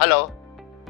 Hello,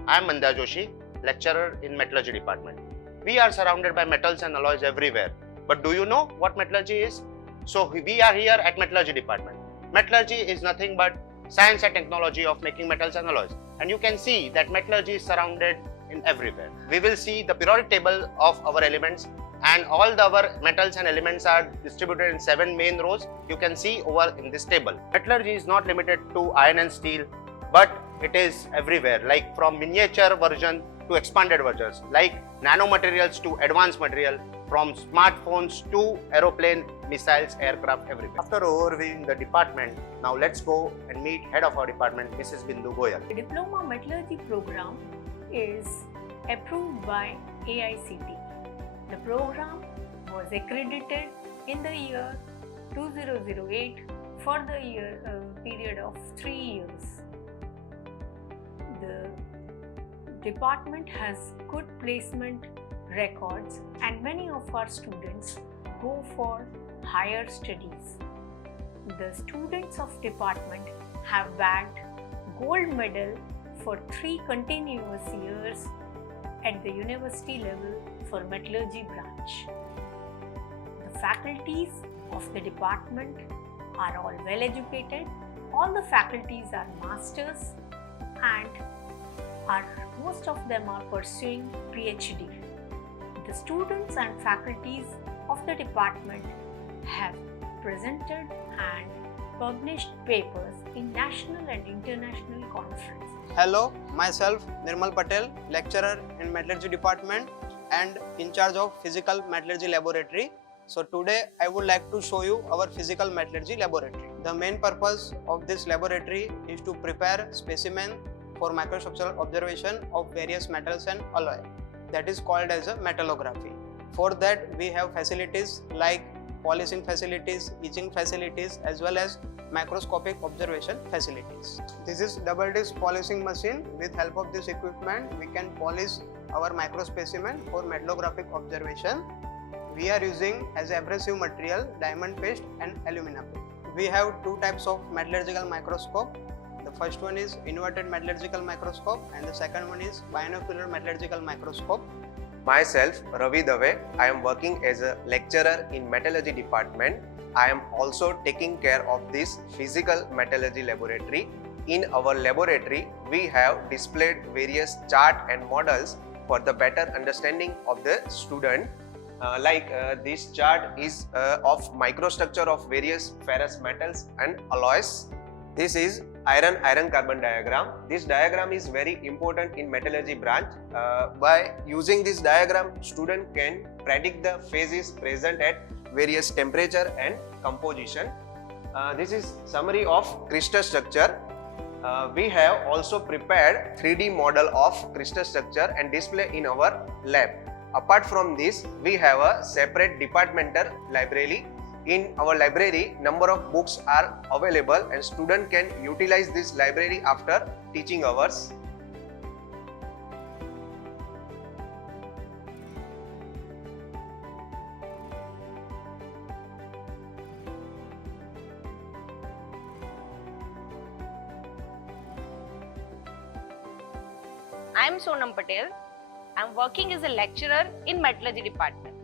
I am Manda Joshi, lecturer in Metallurgy department. We are surrounded by metals and alloys everywhere. But do you know what metallurgy is? So we are here at Metallurgy department. Metallurgy is nothing but science and technology of making metals and alloys. And you can see that metallurgy is surrounded in everywhere. We will see the periodic table of our elements, and all our metals and elements are distributed in 7 main rows. You can see over in this table. Metallurgy is not limited to iron and steel, but it is everywhere, like from miniature version to expanded versions, like nanomaterials to advanced material, from smartphones to aeroplane, missiles, aircraft, everything. After overviewing the department, now let's go and meet head of our department, Mrs. Bindu Goyal. The Diploma Metallurgy program is approved by AICTE. The program was accredited in the year 2008 for the period of 3 years. The department has good placement records and many of our students go for higher studies. The students of department have bagged gold medal for 3 continuous years at the university level for metallurgy branch. The faculties of the department are all well educated. All the faculties are masters and most of them are pursuing PhD. The students and faculties of the department have presented and published papers in national and international conferences. Hello, myself Nirmal Patel, lecturer in Metallurgy department and in charge of Physical Metallurgy laboratory. So today I would like to show you our Physical Metallurgy laboratory. The main purpose of this laboratory is to prepare specimen for microstructural observation of various metals and alloy. That is called as a metallography. For that we have facilities like polishing facilities, etching facilities, as well as microscopic observation facilities. This is double disc polishing machine. With help of this equipment we can polish our microspecimen for metallographic observation. We are using as abrasive material diamond paste and alumina paste. We have 2 types of metallurgical microscope. The first one is inverted metallurgical microscope and the second one is binocular metallurgical microscope. Myself, Ravi Dave, I am working as a lecturer in Metallurgy department. I am also taking care of this Physical Metallurgy laboratory. In our laboratory, we have displayed various chart and models for the better understanding of the student. This chart is of microstructure of various ferrous metals and alloys. This is iron carbon diagram. This diagram is very important in metallurgy branch. By using this diagram, student can predict the phases present at various temperature and composition. This is summary of crystal structure. We have also prepared 3D model of crystal structure and display in our lab. Apart from this, we have a separate departmental library. In our library, number of books are available and student can utilize this library after teaching hours. I am Sonam Patel. I am working as a lecturer in Metallurgy department.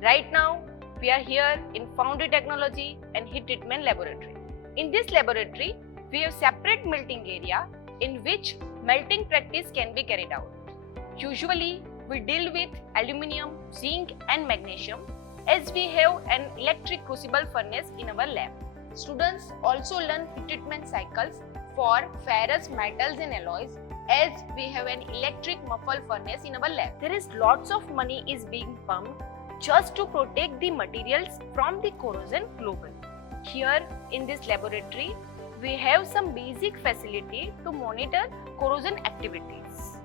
Right now, we are here in Foundry Technology and Heat Treatment Laboratory. In this laboratory, we have separate melting area in which melting practice can be carried out. Usually, we deal with aluminium, zinc and magnesium as we have an electric crucible furnace in our lab. Students also learn heat treatment cycles for ferrous metals and alloys as we have an electric muffle furnace in our lab. There is lots of money is being pumped just to protect the materials from the corrosion globally. Here in this laboratory, we have some basic facility to monitor corrosion activities.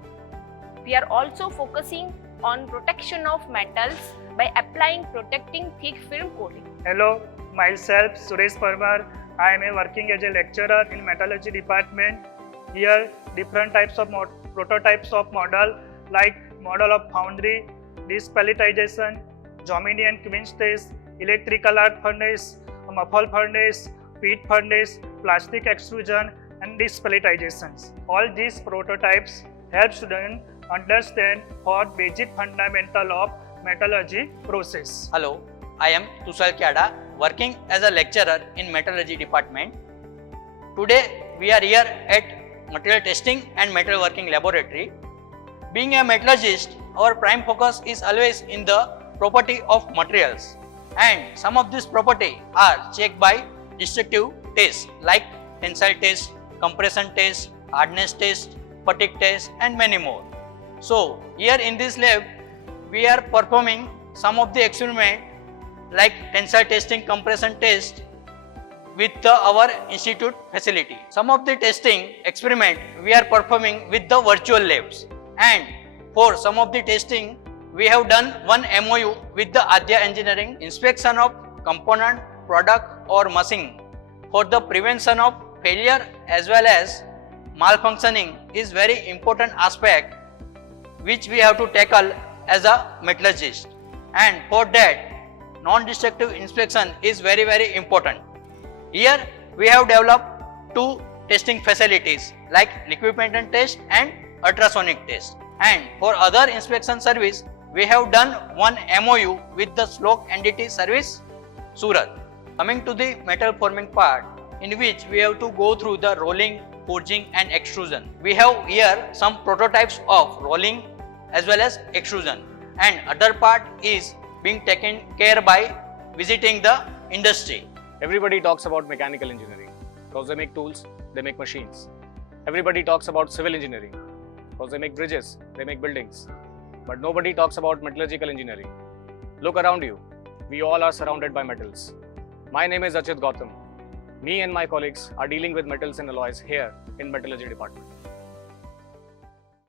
We are also focusing on protection of metals by applying protecting thick film coating. Hello, myself Suresh Parmar. I am working as a lecturer in Metallurgy department. Here different types of prototypes of model like model of foundry, disc pelletization, Jomini and Queen's test, electrical arc furnace, muffle furnace, pit furnace, plastic extrusion and dispelletizations. All these prototypes help students understand for basic fundamental of metallurgy process. Hello, I am Tushar Kyada, working as a lecturer in metallurgy department. Today we are here at material testing and metal working laboratory. Being a metallurgist, our prime focus is always in the property of materials, and some of these property are checked by destructive tests like tensile test, compression test, hardness test, fatigue test, and many more. So here in this lab we are performing some of the experiment like tensile testing, compression test with our institute facility. Some of the testing experiment we are performing with the virtual labs, and for some of the testing we have done one MOU with the Adya Engineering. Inspection of component, product or machine for the prevention of failure as well as malfunctioning is very important aspect which we have to tackle as a metallurgist, and for that non-destructive inspection is very important. Here we have developed two testing facilities like liquid patent test and ultrasonic test, and for other inspection service we have done one MOU with the Sloak NDT service Surat. Coming to the metal forming part, in which we have to go through the rolling, forging and extrusion. We have here some prototypes of rolling as well as extrusion, and other part is being taken care by visiting the industry. Everybody talks about mechanical engineering because they make tools, they make machines. Everybody talks about civil engineering because they make bridges, they make buildings. But nobody talks about metallurgical engineering. Look around you. We all are surrounded by metals. My name is Achit Gautam. Me and my colleagues are dealing with metals and alloys here in metallurgy department.